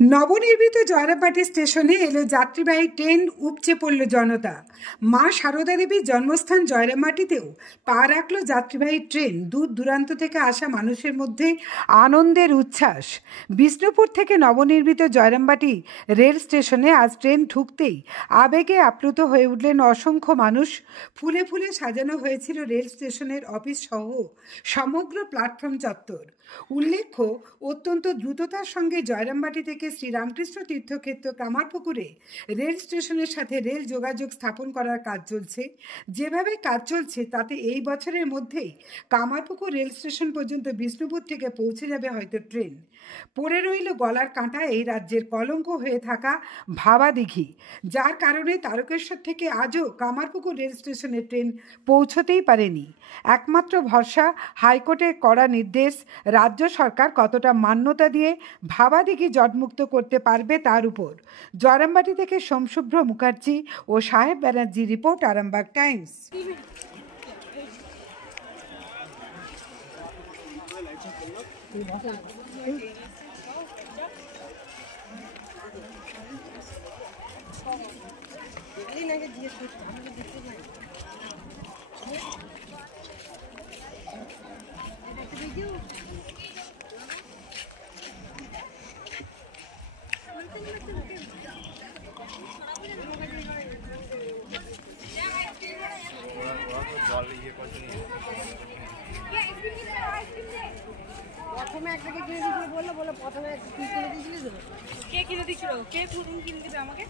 নবনির্মিত জয়রামবাটি স্টেশনে এলো যাত্রীবাহী ট্রেন, উপচে পড়ল জনতা। মা সারদা দেবীর জন্মস্থান জয়রামবাটিতেও পা রাখল যাত্রীবাহী ট্রেন। দূর দূরান্ত থেকে আসা মানুষের মধ্যে আনন্দের উচ্ছ্বাস। বিষ্ণুপুর থেকে নবনির্মিত জয়রামবাটি রেল স্টেশনে আজ ট্রেন ঢুকতেই আবেগে আপ্লুত হয়ে উঠলেন অসংখ্য মানুষ। ফুলে ফুলে সাজানো হয়েছিল রেল স্টেশনের অফিস সহ সমগ্র প্ল্যাটফর্ম চত্বর। উল্লেখ্য, অত্যন্ত দ্রুততার সঙ্গে জয়রামবাটি থেকে শ্রীরামকৃষ্ণ তীর্থক্ষেত্র কামারপুকুরে রেল স্টেশনের সাথে রেল যোগাযোগ স্থাপন করার কাজ চলছে। যেভাবে কাজ চলছে তাতে এই বছরের মধ্যেই কামারপুকুর রেল স্টেশন পর্যন্ত বিষ্ণুপুর থেকে পৌঁছে যাবে হয়তো ট্রেন। পড়ে রইল গলার কাঁটা এই রাজ্যের কলঙ্ক হয়ে থাকা ভাবাদিঘি, যার কারণে তারকেশ্বর থেকে আজও কামারপুকুর রেল স্টেশনে ট্রেন পৌঁছতেই পারেনি। একমাত্র ভরসা হাইকোর্টের কড়া নির্দেশ। রাজ্য সরকার কতটা মান্যতা দিয়ে ভাবাদিঘি জটমুক্ত করতে পারবে তার উপর। জয়রামবাটি থেকে সোমশুভ্র মুখার্জি ও সাহেব ব্যানার্জি রিপোর্ট, আরামবাগ টাইমস। প্রথমে একটাকে কিনে দিয়েছিল, বললো প্রথমে তুই কিনে দিয়েছিলিস। কে কিনে দিয়েছিল? কে প্রথম কিনে দিবে আমাকে?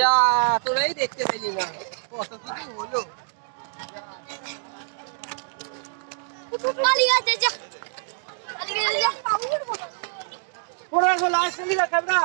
যা তোরাই দেখতে পেলি না কত কিছু হলো। পড়া গো লাস্ট নিলা ক্যামেরা।